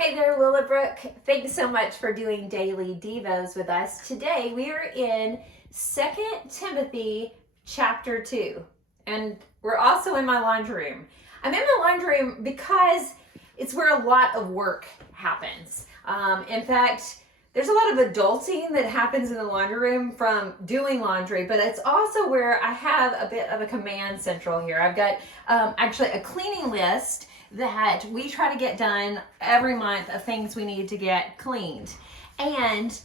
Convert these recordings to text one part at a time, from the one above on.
Hey there, Willowbrook. Thanks so much for doing daily devos with us. Today we are in 2 Timothy chapter 2, and we're also in my laundry room. I'm in my laundry room because it's where a lot of work happens. In fact, there's a lot of adulting that happens in the laundry room from doing laundry, but it's also where I have a bit of a command central here. I've got actually a cleaning list that we try to get done every month of things we need to get cleaned. And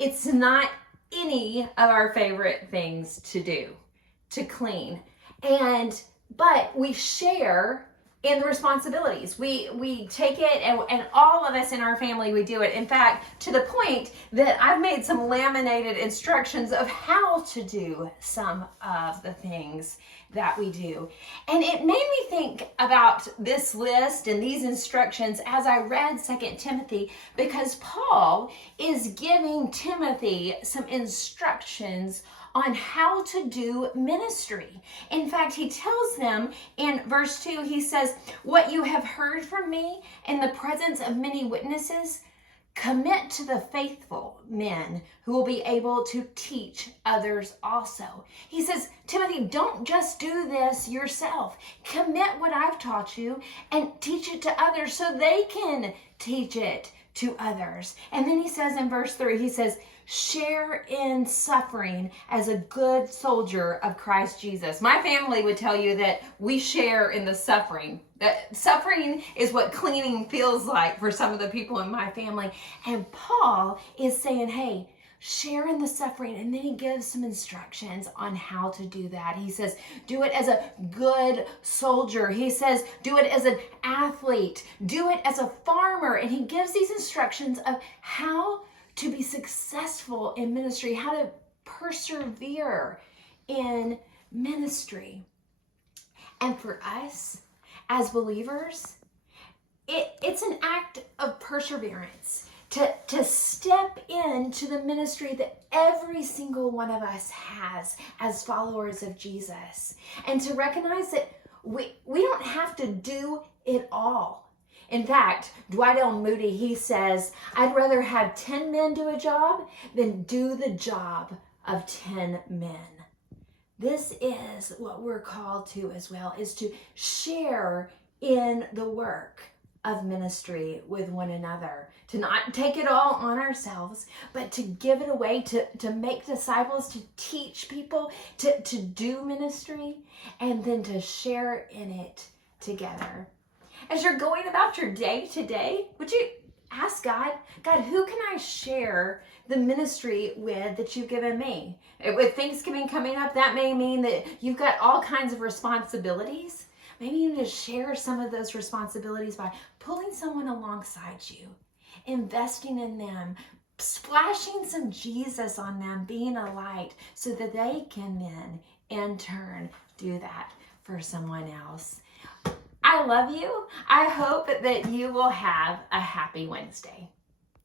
it's not any of our favorite things to do, to clean. But we share in the responsibilities. We take it and all of us in our family, we do it. In fact, to the point that I've made some laminated instructions of how to do some of the things that we do. And it made me think about this list and these instructions as I read 2 Timothy, because Paul is giving Timothy some instructions on how to do ministry. In fact, he tells them in verse 2, he says, "What you have heard from me in the presence of many witnesses, commit to the faithful men who will be able to teach others also." He says, Timothy, don't just do this yourself. Commit what I've taught you and teach it to others so they can teach it to others. And then he says in verse 3, he says, share in suffering as a good soldier of Christ Jesus. My family would tell you that we share in the suffering. That suffering is what cleaning feels like for some of the people in my family. And Paul is saying, hey, share in the suffering. And then he gives some instructions on how to do that. He says, do it as a good soldier. He says, do it as an athlete. Do it as a farmer. And he gives these instructions of how to be successful in ministry, how to persevere in ministry. And for us as believers, it's an act of perseverance to step into the ministry that every single one of us has as followers of Jesus, and to recognize that we don't have to do it all. In fact, Dwight L. Moody, he says, I'd rather have 10 men do a job than do the job of 10 men. This is what we're called to as well, is to share in the work of ministry with one another, to not take it all on ourselves, but to give it away, to make disciples, to teach people, to do ministry, and then to share in it together. As you're going about your day today, would you ask God, who can I share the ministry with that you've given me? With Thanksgiving coming up, that may mean that you've got all kinds of responsibilities. Maybe you need to share some of those responsibilities by pulling someone alongside you, investing in them, splashing some Jesus on them, being a light, so that they can then, in turn, do that for someone else. I love you. I hope that you will have a happy Wednesday.